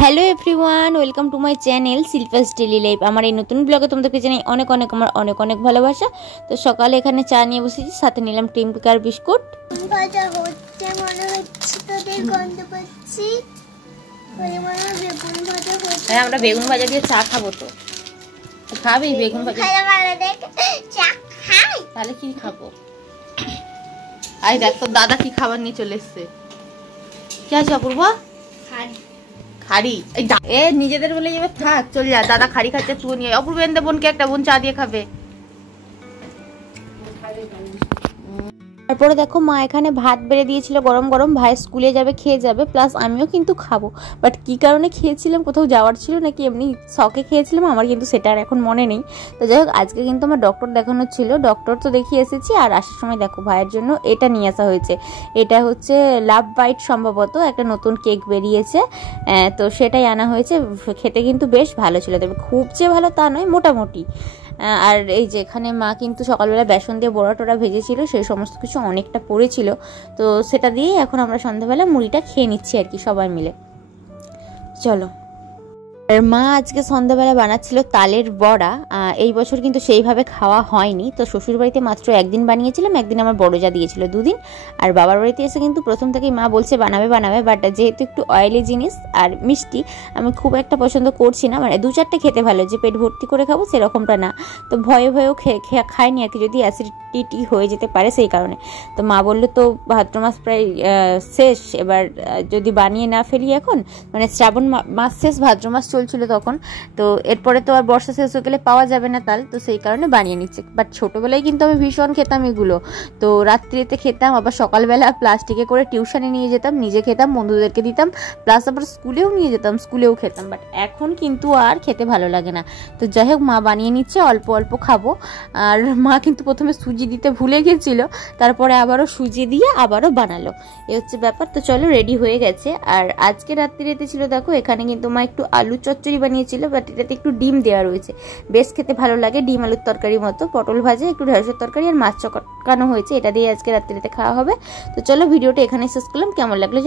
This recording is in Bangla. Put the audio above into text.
Hello everyone, welcome to my channel Shilpa's daily life. আমার এই নতুন ব্লগে তোমাদেরকে জানাই অনেক অনেক আমার অনেক অনেক ভালোবাসা। তো সকালে এখানে চা নিয়ে বসেছি, সাথে নিলাম টিম্পিকার বিস্কুট। ভাজা হচ্ছে মনে হচ্ছে, তোদের গন্ধ পাচ্ছি। বেগুন ভাজা হচ্ছে। হ্যাঁ, আমরা বেগুন ভাজা দিয়ে চা খাবো। তো খাবি বেগুন ভাজা? চা খাই। তাহলে কি খাবো? আই দেখ তো দাদা কি খাবার নিয়ে চলে এসছে। কি আছে অপূর্বা? খাড়ি। এ নিজেদের বলে যাবে, থাক চল যা। দাদা খাড়ি খাচ্ছে, তুই নিয়ে। অপূর্ব এনে বোনকে একটা, বোন চা দিয়ে খাবে। তারপরে দেখো মা এখানে ভাত বেড়ে দিয়েছিল গরম গরম। ভাই স্কুলে যাবে, খেয়ে যাবে, প্লাস আমিও কিন্তু খাবো। বাট কি কারণে খেয়েছিলাম, কোথাও যাওয়ার ছিল নাকি এমনি শখে খেয়েছিলাম, আমার কিন্তু সেটা আর এখন মনে নেই। তো যাই হোক, আজকে কিন্তু আমার ডক্টর দেখানো ছিল, ডক্টর তো দেখিয়ে এসেছি। আর আসার সময় দেখো ভাইয়ের জন্য এটা নিয়ে আসা হয়েছে। এটা হচ্ছে লাভ বাইট, সম্ভবত একটা নতুন কেক বেরিয়েছে, তো সেটাই আনা হয়েছে। খেতে কিন্তু বেশ ভালো ছিল, তবে খুব যে ভালো তা নয়, মোটামুটি। আর এই যে এখানে মা কিন্তু সকালবেলা বেসন দিয়ে বড়া টোড়া ভেজেছিল, সেই সমস্ত কিছু অনেকটা পড়েছিল। তো সেটা দিয়েই এখন আমরা সন্ধ্যাবেলা মুড়িটা খেয়ে নিচ্ছি আর কি, সবাই মিলে। চলো। আর মা আজকে সন্ধ্যাবেলা বানাচ্ছিল তালের বড়া। এই বছর কিন্তু সেইভাবে খাওয়া হয়নি। তো শ্বশুর বাড়িতে মাত্র একদিন বানিয়েছিলাম, একদিন আমার বড় যা দিয়েছিল, দুদিন। আর বাবার বাড়িতে এসে কিন্তু প্রথম থেকেই মা বলছে বানাবে বানাবে, বাট যেহেতু একটু অয়েলি জিনিস আর মিষ্টি আমি খুব একটা পছন্দ করছি না। মানে 2-4টে খেতে ভালো, যে পেট ভর্তি করে খাবো সেরকমটা না। তো ভয়ে ভয়েও খাইনি আর কি, যদি অ্যাসিডিটি হয়ে যেতে পারে সেই কারণে। তো মা বললো তো ভাদ্র মাস প্রায় শেষ, এবার যদি বানিয়ে না ফেলি এখন, মানে শ্রাবণ মাস শেষ, ভাদ্র মাস চলছিল তখন, তো এরপরে তো আর বর্ষা শেষ হয়ে গেলে পাওয়া যাবে না তাল, তো সেই কারণে বানিয়ে নিচ্ছে। বাট ছোটবেলায় কিন্তু আমি ভীষণ খেতাম এগুলো। তো রাত্রিতে খেতাম, আবার সকালবেলা প্লাস্টিকে করে টিউশনে নিয়ে যেতাম, নিজে খেতাম, বন্ধুদেরকে দিতাম, প্লাস আবার স্কুলেও নিয়ে যেতাম, স্কুলেও খেতাম। বাট এখন কিন্তু আর খেতে ভালো লাগে না। তো যাই হোক, মা বানিয়ে নিচ্ছে, অল্প অল্প খাবো। আর মা কিন্তু প্রথমে সুজি দিতে ভুলে গেছিল, তারপরে আবারও সুজি দিয়ে আবারও বানালো। এই হচ্ছে ব্যাপার। তো চলো, রেডি হয়ে গেছে। আর আজকে রাত্রিতে ছিল দেখো, এখানে কিন্তু মা একটু আলু চচ্চড়ি বানিয়েছিল, বাট এটাতে একটু ডিম দেওয়া রয়েছে, বেশ খেতে ভালো লাগে, ডিম আলুর তরকারি মতো। পটল ভাজা, একটু ঢেঁড়সের তরকারি আর মাছ চটকানো হয়েছে, এটা দিয়ে আজকে রাত্রিতে খাওয়া হবে। তো চলো, ভিডিওটা এখানে শেষ করলাম। কেমন লাগলো